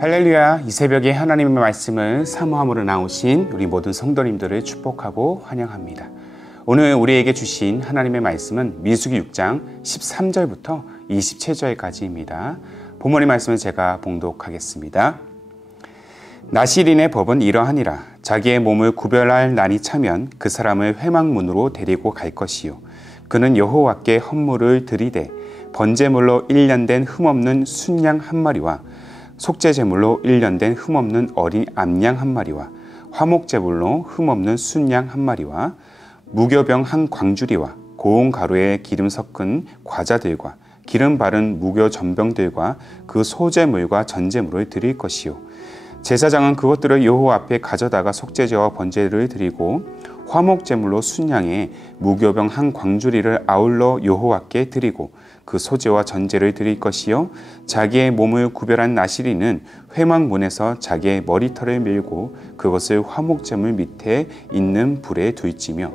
할렐루야, 이 새벽에 하나님의 말씀을 사모함으로 나오신 우리 모든 성도님들을 축복하고 환영합니다. 오늘 우리에게 주신 하나님의 말씀은 민수기 6장 13절부터 27절까지입니다. 본문의 말씀을 제가 봉독하겠습니다. 나실인의 법은 이러하니라. 자기의 몸을 구별할 날이 차면 그 사람을 회막문으로 데리고 갈 것이요. 그는 여호와께 헌물을 드리되 번제물로 1년 된 흠없는 순양 한 마리와 속죄제물로 1년 된 흠없는 어린 암양 한 마리와 화목제물로 흠없는 순양 한 마리와 무교병 한 광주리와 고운 가루에 기름 섞은 과자들과 기름 바른 무교 전병들과 그 소제물과 전제물을 드릴 것이요. 제사장은 그것들을 여호와 앞에 가져다가 속죄제와 번제를 드리고 화목제물로 순양에 무교병 한 광주리를 아울러 여호와께 드리고 그 소제와 전제를 드릴 것이요. 자기의 몸을 구별한 나실인은 회막문에서 자기의 머리털을 밀고 그것을 화목제물 밑에 있는 불에 둘지며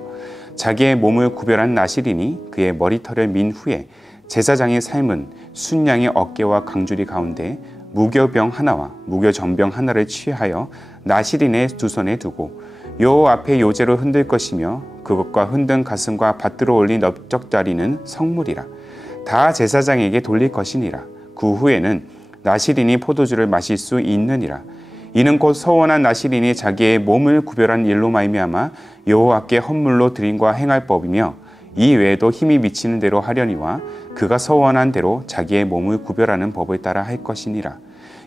자기의 몸을 구별한 나실인이 그의 머리털을 민 후에 제사장이 삶은 순양의 어깨와 강주리 가운데 무교병 하나와 무교전병 하나를 취하여 나실인의 두 손에 두고 여호와 앞에 요제로 흔들 것이며 그것과 흔든 가슴과 밭들어 올린 넓적다리는 성물이라. 다 제사장에게 돌릴 것이니라. 그 후에는 나실인이 포도주를 마실 수 있느니라. 이는 곧 서원한 나실인이 자기의 몸을 구별한 일로 말미암아 여호와께 헌물로 드림과 행할 법이며 이 외에도 힘이 미치는 대로 하려니와 그가 서원한 대로 자기의 몸을 구별하는 법을 따라 할 것이니라.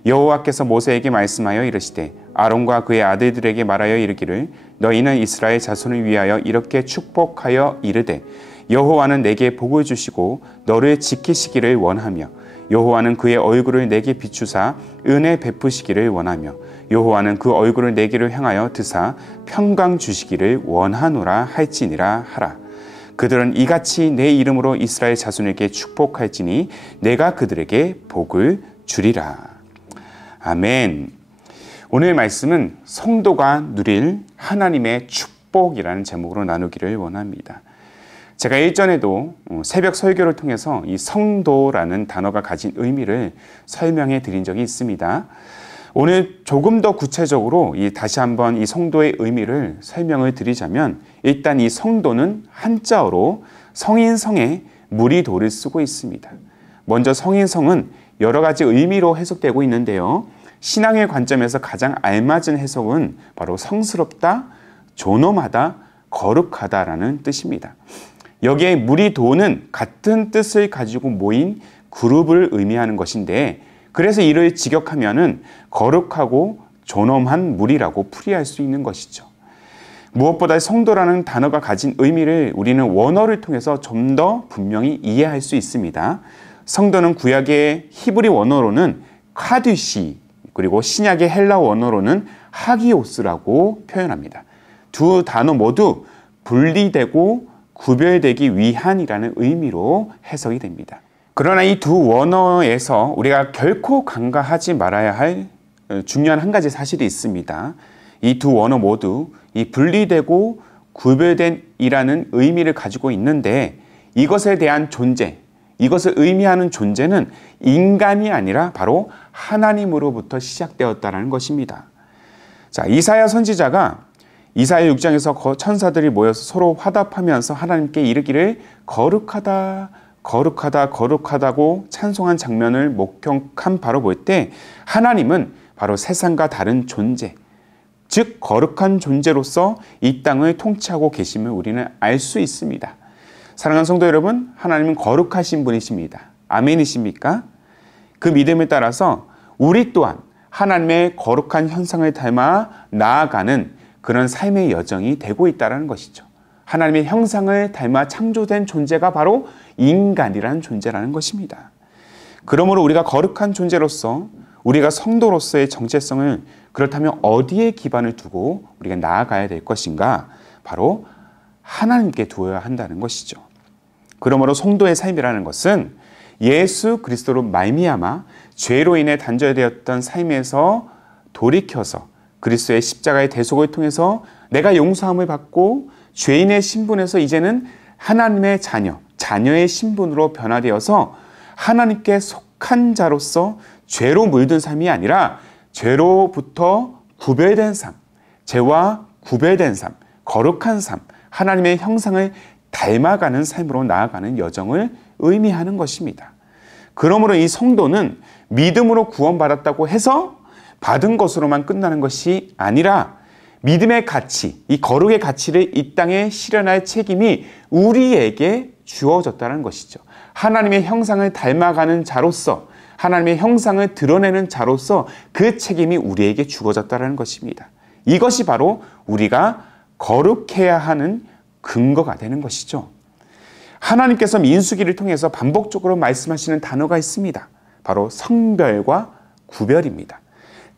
여호와께서 모세에게 말씀하여 이르시되 아론과 그의 아들들에게 말하여 이르기를 너희는 이스라엘 자손을 위하여 이렇게 축복하여 이르되 여호와는 내게 복을 주시고 너를 지키시기를 원하며 여호와는 그의 얼굴을 내게 비추사 은혜 베푸시기를 원하며 여호와는 그 얼굴을 내게로 향하여 드사 평강 주시기를 원하노라 할지니라 하라. 그들은 이같이 내 이름으로 이스라엘 자손에게 축복할지니 내가 그들에게 복을 주리라. 아멘. 오늘 말씀은 성도가 누릴 하나님의 축복이라는 제목으로 나누기를 원합니다. 제가 일전에도 새벽 설교를 통해서 이 성도라는 단어가 가진 의미를 설명해 드린 적이 있습니다. 오늘 조금 더 구체적으로 다시 한번 이 성도의 의미를 설명을 드리자면 일단 이 성도는 한자어로 성인성에 무리도를 쓰고 있습니다. 먼저 성인성은 여러 가지 의미로 해석되고 있는데요. 신앙의 관점에서 가장 알맞은 해석은 바로 성스럽다, 존엄하다, 거룩하다라는 뜻입니다. 여기에 무리도는 같은 뜻을 가지고 모인 그룹을 의미하는 것인데 그래서 이를 직역하면은 거룩하고 존엄한 무리라고 풀이할 수 있는 것이죠. 무엇보다 성도라는 단어가 가진 의미를 우리는 원어를 통해서 좀 더 분명히 이해할 수 있습니다. 성도는 구약의 히브리 원어로는 카듀시 그리고 신약의 헬라 원어로는 하기오스라고 표현합니다. 두 단어 모두 분리되고 구별되기 위한이라는 의미로 해석이 됩니다. 그러나 이 두 원어에서 우리가 결코 간과하지 말아야 할 중요한 한 가지 사실이 있습니다. 이 두 원어 모두 이 분리되고 구별된 이라는 의미를 가지고 있는데 이것에 대한 존재, 이것을 의미하는 존재는 인간이 아니라 바로 하나님으로부터 시작되었다는 것입니다. 자, 이사야 선지자가 이사야 6장에서 천사들이 모여서 서로 화답하면서 하나님께 이르기를 거룩하다, 거룩하다, 거룩하다고 찬송한 장면을 목격한 바로 볼 때 하나님은 바로 세상과 다른 존재, 즉 거룩한 존재로서 이 땅을 통치하고 계심을 우리는 알 수 있습니다. 사랑하는 성도 여러분, 하나님은 거룩하신 분이십니다. 아멘이십니까? 그 믿음에 따라서 우리 또한 하나님의 거룩한 형상을 닮아 나아가는 그런 삶의 여정이 되고 있다는 것이죠. 하나님의 형상을 닮아 창조된 존재가 바로 인간이라는 존재라는 것입니다. 그러므로 우리가 거룩한 존재로서 우리가 성도로서의 정체성을 그렇다면 어디에 기반을 두고 우리가 나아가야 될 것인가? 바로 하나님께 두어야 한다는 것이죠. 그러므로 성도의 삶이라는 것은 예수 그리스도로 말미암아 죄로 인해 단절되었던 삶에서 돌이켜서 그리스도의 십자가의 대속을 통해서 내가 용서함을 받고 죄인의 신분에서 이제는 하나님의 자녀의 신분으로 변화되어서 하나님께 속한 자로서 죄로 물든 삶이 아니라 죄로부터 구별된 삶, 죄와 구별된 삶, 거룩한 삶, 하나님의 형상을 닮아가는 삶으로 나아가는 여정을 의미하는 것입니다. 그러므로 이 성도는 믿음으로 구원받았다고 해서 받은 것으로만 끝나는 것이 아니라 믿음의 가치, 이 거룩의 가치를 이 땅에 실현할 책임이 우리에게 주어졌다는 것이죠. 하나님의 형상을 닮아가는 자로서, 하나님의 형상을 드러내는 자로서 그 책임이 우리에게 주어졌다는 것입니다. 이것이 바로 우리가 거룩해야 하는 근거가 되는 것이죠. 하나님께서 민수기를 통해서 반복적으로 말씀하시는 단어가 있습니다. 바로 성별과 구별입니다.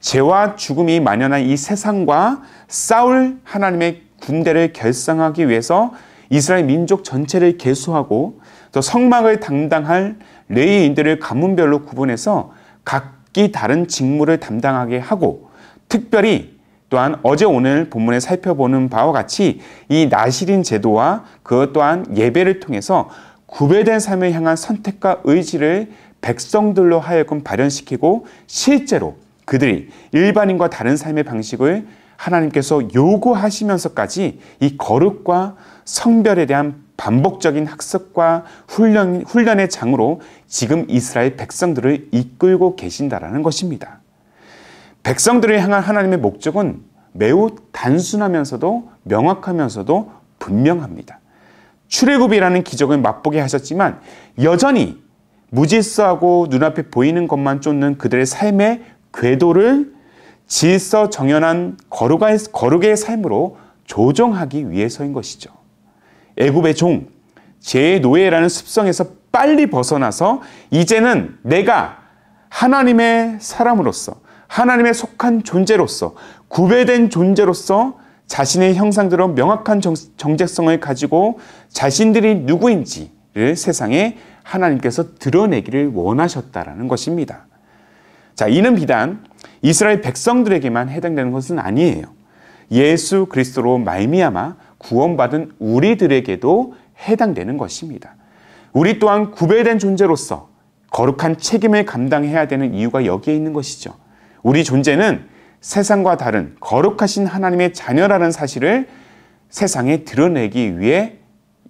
죄와 죽음이 만연한 이 세상과 싸울 하나님의 군대를 결성하기 위해서 이스라엘 민족 전체를 계수하고 또 성막을 담당할 레위인들을 가문별로 구분해서 각기 다른 직무를 담당하게 하고, 특별히 또한 어제 오늘 본문에 살펴보는 바와 같이 이 나실인 제도와 그것 또한 예배를 통해서 구별된 삶을 향한 선택과 의지를 백성들로 하여금 발현시키고, 실제로 그들이 일반인과 다른 삶의 방식을 하나님께서 요구하시면서까지 이 거룩과 성별에 대한 반복적인 학습과 훈련의 장으로 지금 이스라엘 백성들을 이끌고 계신다라는 것입니다. 백성들을 향한 하나님의 목적은 매우 단순하면서도 명확하면서도 분명합니다. 출애굽이라는 기적을 맛보게 하셨지만 여전히 무질서하고 눈앞에 보이는 것만 쫓는 그들의 삶의 궤도를 질서 정연한 거룩의 삶으로 조정하기 위해서인 것이죠. 애굽의 종, 죄의 노예라는 습성에서 빨리 벗어나서 이제는 내가 하나님의 사람으로서, 하나님의 속한 존재로서, 구별된 존재로서 자신의 형상대로 명확한 정체성을 가지고 자신들이 누구인지를 세상에 하나님께서 드러내기를 원하셨다라는 것입니다. 자, 이는 비단 이스라엘 백성들에게만 해당되는 것은 아니에요. 예수 그리스도로 말미암아 구원받은 우리들에게도 해당되는 것입니다. 우리 또한 구별된 존재로서 거룩한 책임을 감당해야 되는 이유가 여기에 있는 것이죠. 우리 존재는 세상과 다른 거룩하신 하나님의 자녀라는 사실을 세상에 드러내기 위해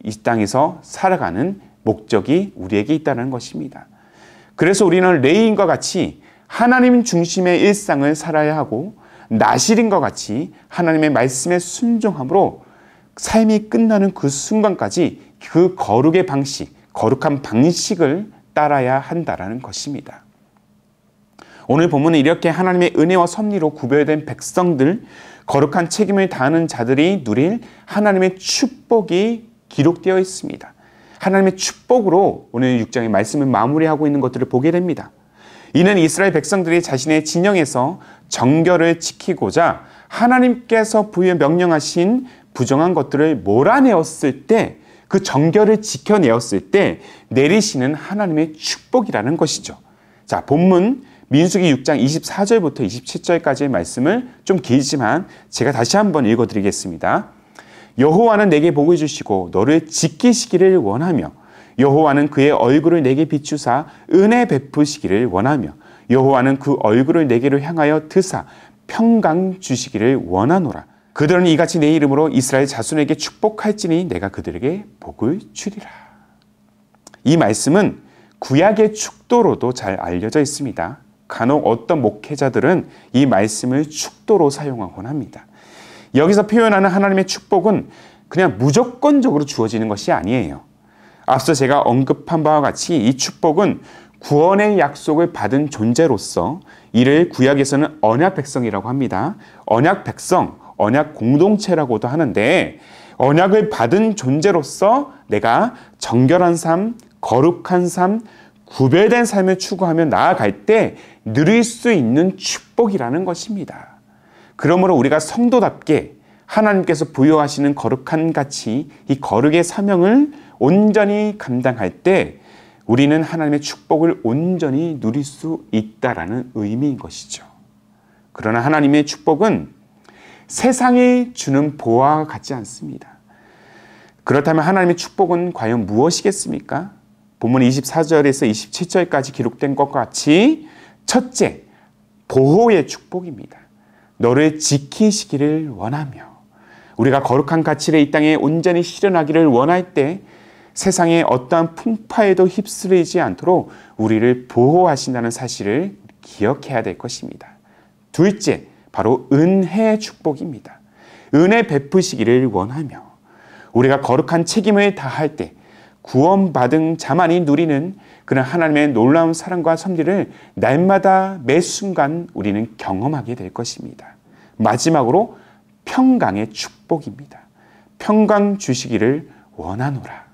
이 땅에서 살아가는 목적이 우리에게 있다는 것입니다. 그래서 우리는 레위인과 같이 하나님 중심의 일상을 살아야 하고, 나실인과 같이 하나님의 말씀에 순종함으로 삶이 끝나는 그 순간까지 그 거룩의 방식, 거룩한 방식을 따라야 한다는 것입니다. 오늘 본문은 이렇게 하나님의 은혜와 섭리로 구별된 백성들, 거룩한 책임을 다하는 자들이 누릴 하나님의 축복이 기록되어 있습니다. 하나님의 축복으로 오늘 6장의 말씀을 마무리하고 있는 것들을 보게 됩니다. 이는 이스라엘 백성들이 자신의 진영에서 정결을 지키고자 하나님께서 명령하신 부정한 것들을 몰아내었을 때, 그 정결을 지켜내었을 때 내리시는 하나님의 축복이라는 것이죠. 자, 본문 민수기 6장 24절부터 27절까지의 말씀을 좀 길지만 제가 다시 한번 읽어드리겠습니다. 여호와는 내게 복을 주시고 너를 지키시기를 원하며, 여호와는 그의 얼굴을 내게 비추사 은혜 베푸시기를 원하며, 여호와는 그 얼굴을 내게로 향하여 드사 평강 주시기를 원하노라. 그들은 이같이 내 이름으로 이스라엘 자손에게 축복할지니 내가 그들에게 복을 주리라. 이 말씀은 구약의 축도로도 잘 알려져 있습니다. 간혹 어떤 목회자들은 이 말씀을 축도로 사용하곤 합니다. 여기서 표현하는 하나님의 축복은 그냥 무조건적으로 주어지는 것이 아니에요. 앞서 제가 언급한 바와 같이 이 축복은 구원의 약속을 받은 존재로서, 이를 구약에서는 언약 백성이라고 합니다. 언약 백성, 언약 공동체라고도 하는데, 언약을 받은 존재로서 내가 정결한 삶, 거룩한 삶, 구별된 삶을 추구하며 나아갈 때 누릴 수 있는 축복이라는 것입니다. 그러므로 우리가 성도답게 하나님께서 부여하시는 거룩한 가치, 이 거룩의 사명을 온전히 감당할 때 우리는 하나님의 축복을 온전히 누릴 수 있다라는 의미인 것이죠. 그러나 하나님의 축복은 세상이 주는 보화와 같지 않습니다. 그렇다면 하나님의 축복은 과연 무엇이겠습니까? 본문 24절에서 27절까지 기록된 것과 같이 첫째, 보호의 축복입니다. 너를 지키시기를 원하며 우리가 거룩한 가치를 이 땅에 온전히 실현하기를 원할 때 세상의 어떠한 풍파에도 휩쓸리지 않도록 우리를 보호하신다는 사실을 기억해야 될 것입니다. 둘째, 바로 은혜의 축복입니다. 은혜 베푸시기를 원하며 우리가 거룩한 책임을 다할 때 구원받은 자만이 누리는 그런 하나님의 놀라운 사랑과 섭리를 날마다 매 순간 우리는 경험하게 될 것입니다. 마지막으로 평강의 축복입니다. 평강 주시기를 원하노라.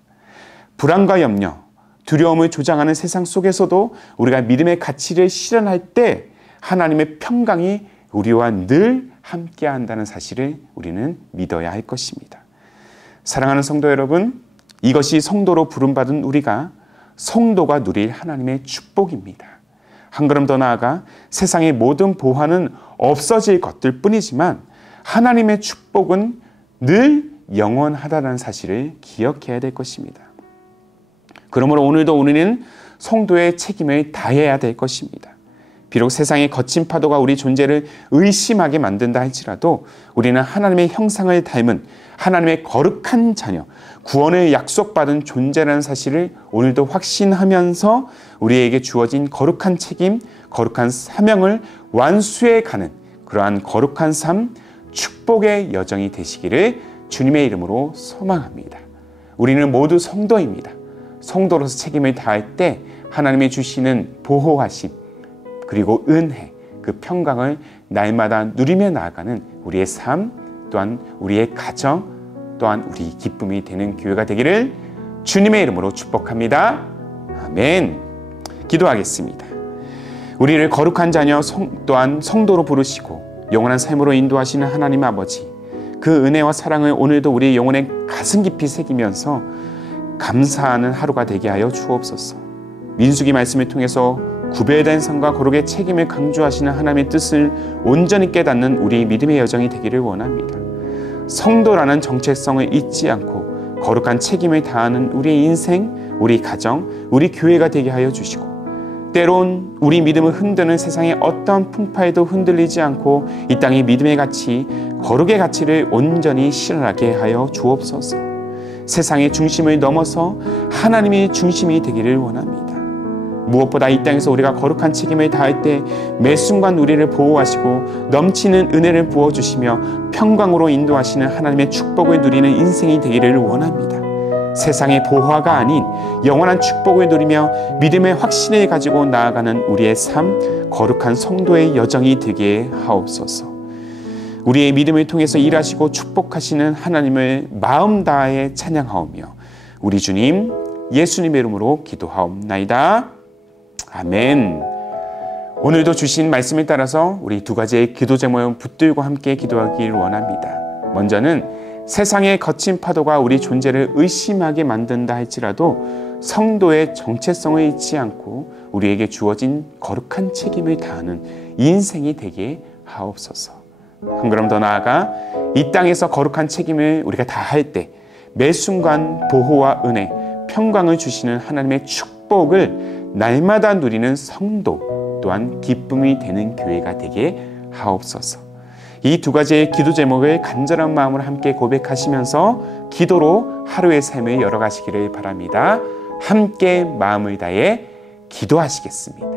불안과 염려, 두려움을 조장하는 세상 속에서도 우리가 믿음의 가치를 실현할 때 하나님의 평강이 우리와 늘 함께 한다는 사실을 우리는 믿어야 할 것입니다. 사랑하는 성도 여러분, 이것이 성도로 부름받은 우리가 성도가 누릴 하나님의 축복입니다. 한 걸음 더 나아가 세상의 모든 보화는 없어질 것들 뿐이지만 하나님의 축복은 늘 영원하다는 사실을 기억해야 될 것입니다. 그러므로 오늘도 우리는 성도의 책임을 다해야 될 것입니다. 비록 세상의 거친 파도가 우리 존재를 의심하게 만든다 할지라도 우리는 하나님의 형상을 닮은 하나님의 거룩한 자녀, 구원을 약속받은 존재라는 사실을 오늘도 확신하면서 우리에게 주어진 거룩한 책임, 거룩한 사명을 완수해 가는 그러한 거룩한 삶, 축복의 여정이 되시기를 주님의 이름으로 소망합니다. 우리는 모두 성도입니다. 성도로서 책임을 다할 때 하나님이 주시는 보호하심, 그리고 은혜, 그 평강을 날마다 누리며 나아가는 우리의 삶, 또한 우리의 가정, 또한 우리 기쁨이 되는 교회가 되기를 주님의 이름으로 축복합니다. 아멘. 기도하겠습니다. 우리를 거룩한 자녀 또한 성도로 부르시고 영원한 삶으로 인도하시는 하나님 아버지, 그 은혜와 사랑을 오늘도 우리의 영혼에 가슴 깊이 새기면서 감사하는 하루가 되게 하여 주옵소서. 민수기 말씀을 통해서 구별된 삶과 거룩의 책임을 강조하시는 하나님의 뜻을 온전히 깨닫는 우리 믿음의 여정이 되기를 원합니다. 성도라는 정체성을 잊지 않고 거룩한 책임을 다하는 우리의 인생, 우리 가정, 우리 교회가 되게 하여 주시고 때론 우리 믿음을 흔드는 세상의 어떠한 풍파에도 흔들리지 않고 이 땅의 믿음의 가치, 거룩의 가치를 온전히 실현하게 하여 주옵소서. 세상의 중심을 넘어서 하나님의 중심이 되기를 원합니다. 무엇보다 이 땅에서 우리가 거룩한 책임을 다할 때 매 순간 우리를 보호하시고 넘치는 은혜를 부어주시며 평강으로 인도하시는 하나님의 축복을 누리는 인생이 되기를 원합니다. 세상의 보화가 아닌 영원한 축복을 누리며 믿음의 확신을 가지고 나아가는 우리의 삶, 거룩한 성도의 여정이 되게 하옵소서. 우리의 믿음을 통해서 일하시고 축복하시는 하나님을 마음 다해 찬양하오며 우리 주님 예수님의 이름으로 기도하옵나이다. 아멘. 오늘도 주신 말씀에 따라서 우리 두 가지의 기도 제목을 붙들고 함께 기도하기를 원합니다. 먼저는 세상의 거친 파도가 우리 존재를 의심하게 만든다 할지라도 성도의 정체성을 잊지 않고 우리에게 주어진 거룩한 책임을 다하는 인생이 되게 하옵소서. 한 걸음 더 나아가 이 땅에서 거룩한 책임을 우리가 다할 때 매 순간 보호와 은혜, 평강을 주시는 하나님의 축복을 날마다 누리는 성도 또한 기쁨이 되는 교회가 되게 하옵소서. 이 두 가지의 기도 제목을 간절한 마음으로 함께 고백하시면서 기도로 하루의 삶을 열어가시기를 바랍니다. 함께 마음을 다해 기도하시겠습니다.